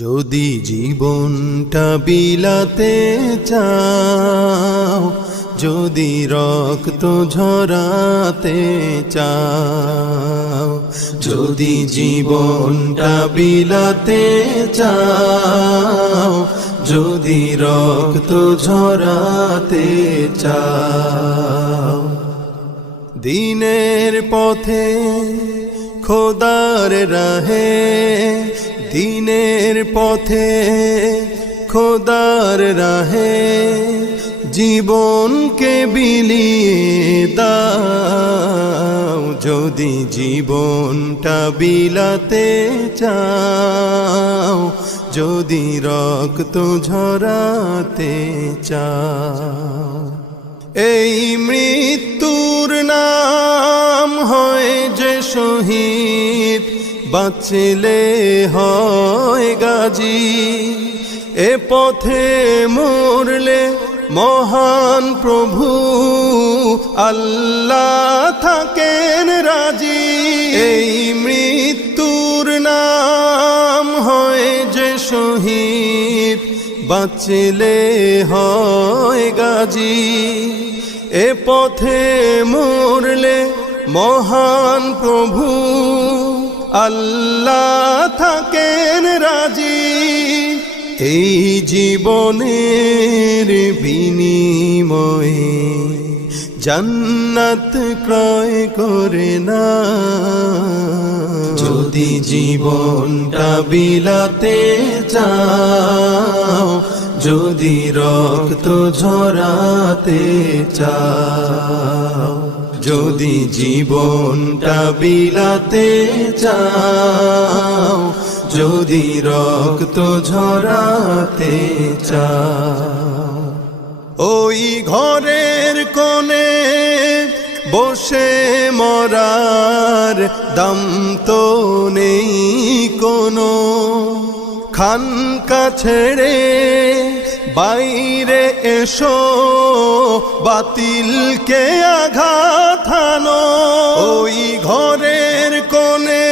যদি জীবনটা বিলাতে চাও, যদি রক্ত ঝরাতে চাও, যদি জীবনটা বিলাতে চাও, যদি রক্ত ঝরাতে চাও, দিনের পথে খোদার রাহে, দিনের পথে খোদার রাহে জীবনকে বিলিয়ে দাও। যদি জীবনটা বিলাতে চাও, যদি রক্ত ঝরাতে চাও, এই মৃত্যুর নাম হয় যে শহীদ, বাঁচলে হয় গাজী। এ পথে মরলে মহান প্রভু আল্লাহ থাকেন রাজি। এই মৃত্যুর নাম হয় যে শহীদ, বাঁচলে হয় গাজী। এ পথে মরলে মহান প্রভু আল্লাহ থাকেন রাজি। এই জীবনের বিনিময়ে জান্নাত ক্রয় করে না। যদি জীবনটা বিলাতে চাও, যদি রক্ত ঝরাতে চাও, যদি জীবনটা বিলাতে চাও, যদি রক্ত ঝরাতে চাও, ওই ঘরের কোণে বসে মরার দাম তো নেই কোনো। খানকা ছেড়ে বাইরে এসো, বাতিলকে আঘাত হানো। ওই ঘরের কোণে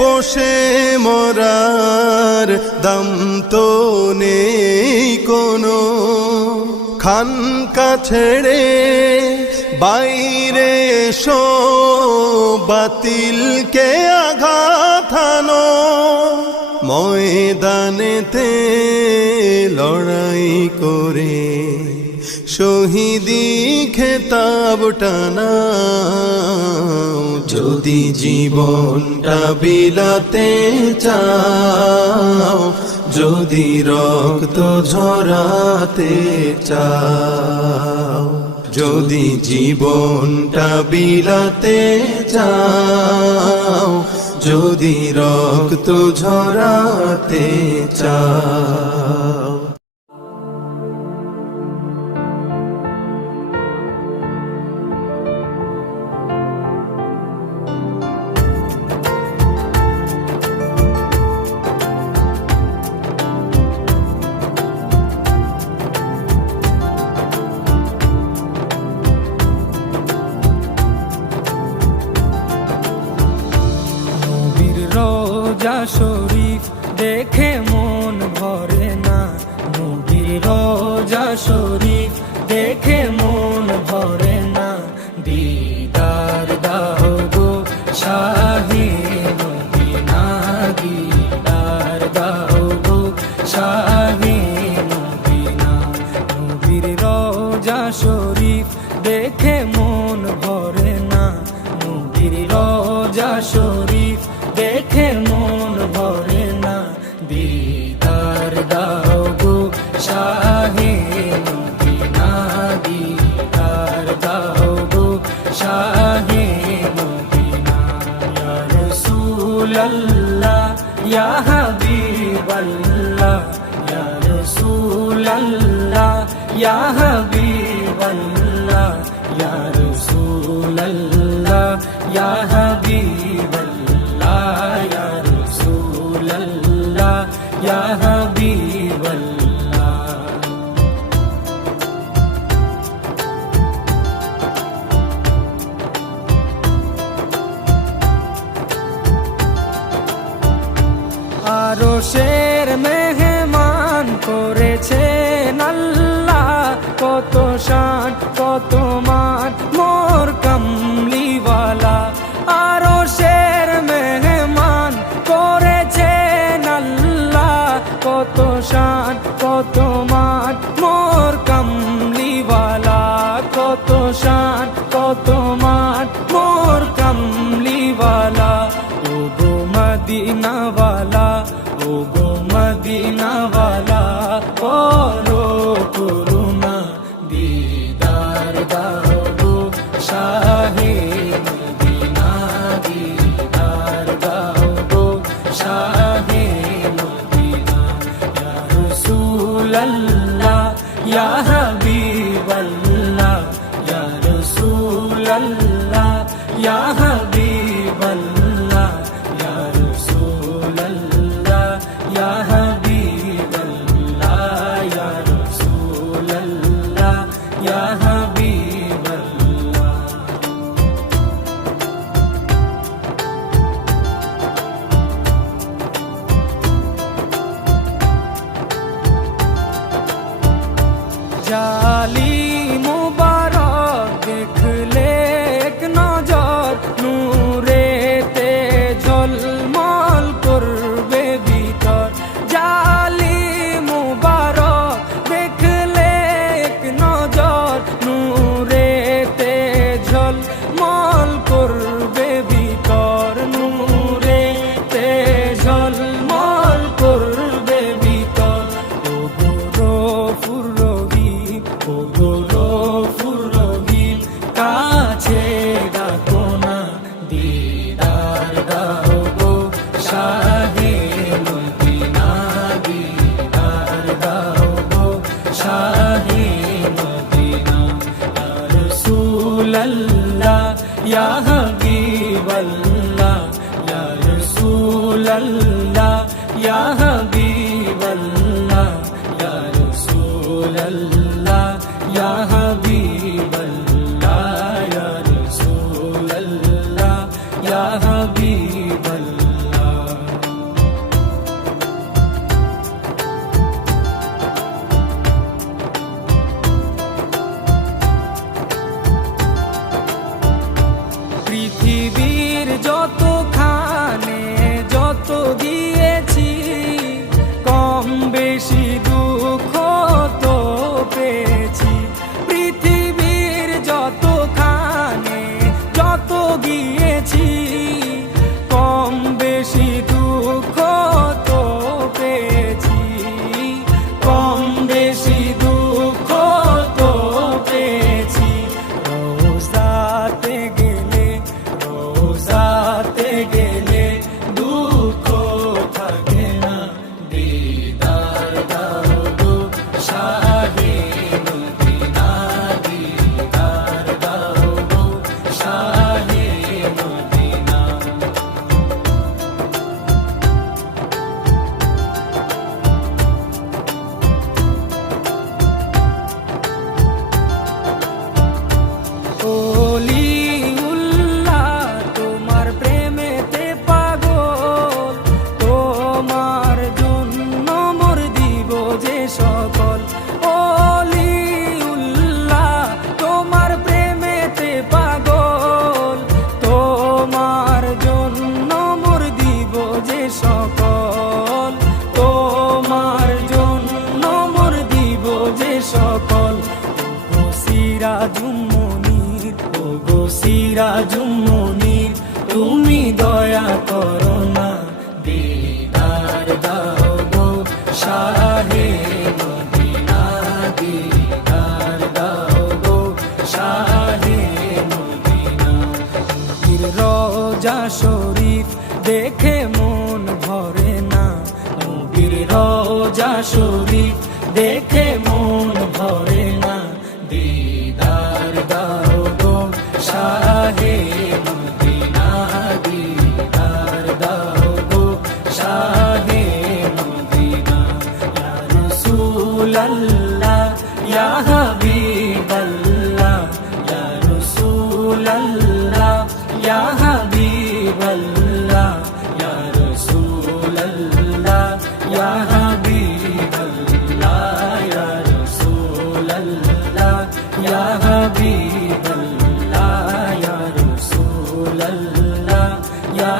বসে মরার দাম তো নেই কোনো। খানকা ছেড়ে বাইরে এসো, বাতিলকে আঘাত হানো। ময়দানেতে লড়াই করে শহীদি খেতাব টানাও। যদি জীবনটা বিলাতে চাও, যদি রক্ত ঝরাতে চাও, যদি জীবনটা বিলাতে চাও, যদি রক্ত ঝরাতে চাও। রোজা শরীফ দেখে মন ভরে না, নবীর রোজা শরীফ দেখে মন ভরে না। দিদার দাও গো শাহে মদিনা, দিদার দাও গো শাহে মদিনা। নবীর রোজা শরীফ দেখে মন ভরে না, নবীর রোজা শরীফ দেখে মন ভরে না। দিদার দাও গো শাহে মদিনা, দিদার দাও গো শাহে মদিনা। ইয়া রাসূলুল্লাহ ইয়া হাবিবাল্লাহ, ইয়া রাসূলুল্লাহ ইয়া হাবিবাল্লাহ, ইয়া রাসূলুল্লাহ ইয়া হাবিবাল্লাহ, ইয়া রাসূলুল্লাহ ইয়া হাবিবাল্লাহ। আরশের মেহমান করেছেন আল্লাহ, কত শান কত মান মোর কামলিওয়ালা। আরশের মেহমান করেছেন আল্লাহ, কত শান কত মান মোর কামলিওয়ালা, কত শান কত মান মোর কামলিওয়ালা। ও গো মদিনাওয়ালা, ও গো মদিনাওয়ালা, করো করুণা দিদার দাও গো শাহে মদিনা, দিদার দাও গো শাহে মদিনা। ইয়া রাসূলাল্লাহ ইয়া হাবিবাল্লাহ, ইয়া রাসূলাল্লাহ ইয়া হাবিবাল্লাহ, ইয়া রাসূলাল্লাহ ইয়া হাবিবাল্লাহ, ইয়া রাসূলাল্লাহ ইয়া হাবিবাল্লাহ। জালি মুবারক দেখলে এক নজর, নূরেতে ঝলমল করবে ভিতর। জালি মুবারক দেখলে এক নজর, নূরেতে ঝলমল করবে ভিতর, নূরেতে ঝলমল করবে ভিতর। ও গো গফুর রহিম, ও গো গফুর রহিম, কাছে ডাকো না দিদার দাও গো শাহে মদিনা, দিদার দাও গো শাহে মদিনা। ইয়া রাসূলাল্লাহ ইয়া হাবিবাল্লাহ, ইয়া রাসূলাল্লাহ ইয়া হাবিবাল্লাহ, ইয়া রাসূলাল্লাহ ইয়া হাবিবাল্লাহ, ইয়া রাসূলাল্লাহ ইয়া হাবিবাল্লাহ। পৃথিবীর যতখানে যত গিয়েছি, কম বেশি দুঃখ তো পেয়েছি। পৃথিবীর যতখানে যত গিয়েছি, কম বেশি দুঃখ তো পেয়েছি, কম বেশি দুঃখ তো পেয়েছি। রোজাতে গেলে, রোজাতে গেলে দুঃখ থাকে না, দিদার দাও গো শাহে মদিনা, দিদার দাও গো শাহে মদিনা। ওলিউল্লাহ তোমার প্রেমেতে পাগল, তোমার জন্য মোর দিব যে সকল। ওলিউল্লাহ তোমার প্রেমেতে পাগল, তোমার জন্য মোর দিব যে সকল, তোমার জন্য মোর দিব যে সকল। ও সিরাজুম মুনির, ও গো সিরাজুম মুনির, তুমি দয়া করো না দিদার দাও গো শাহে মদিনা, দিদার দাও গো শাহে মদিনা। নবীর রওজা শরীফ দেখে মন ভরে না, নবীর রওজা শরীফ দেখে মন ভরে না, দিদার দাও গো শাহে মদিনা, দিদার দাও গো শাহে মদিনা। ইয়া রাসূলাল্লাহ ইয়া হাবিবাল্লাহ, ইয়া রাসূলাল্লাহ ইয়া হাবিবাল্লাহ, ইয়া রাসূলাল্লাহ রাসূলুল্লাহ ইয়া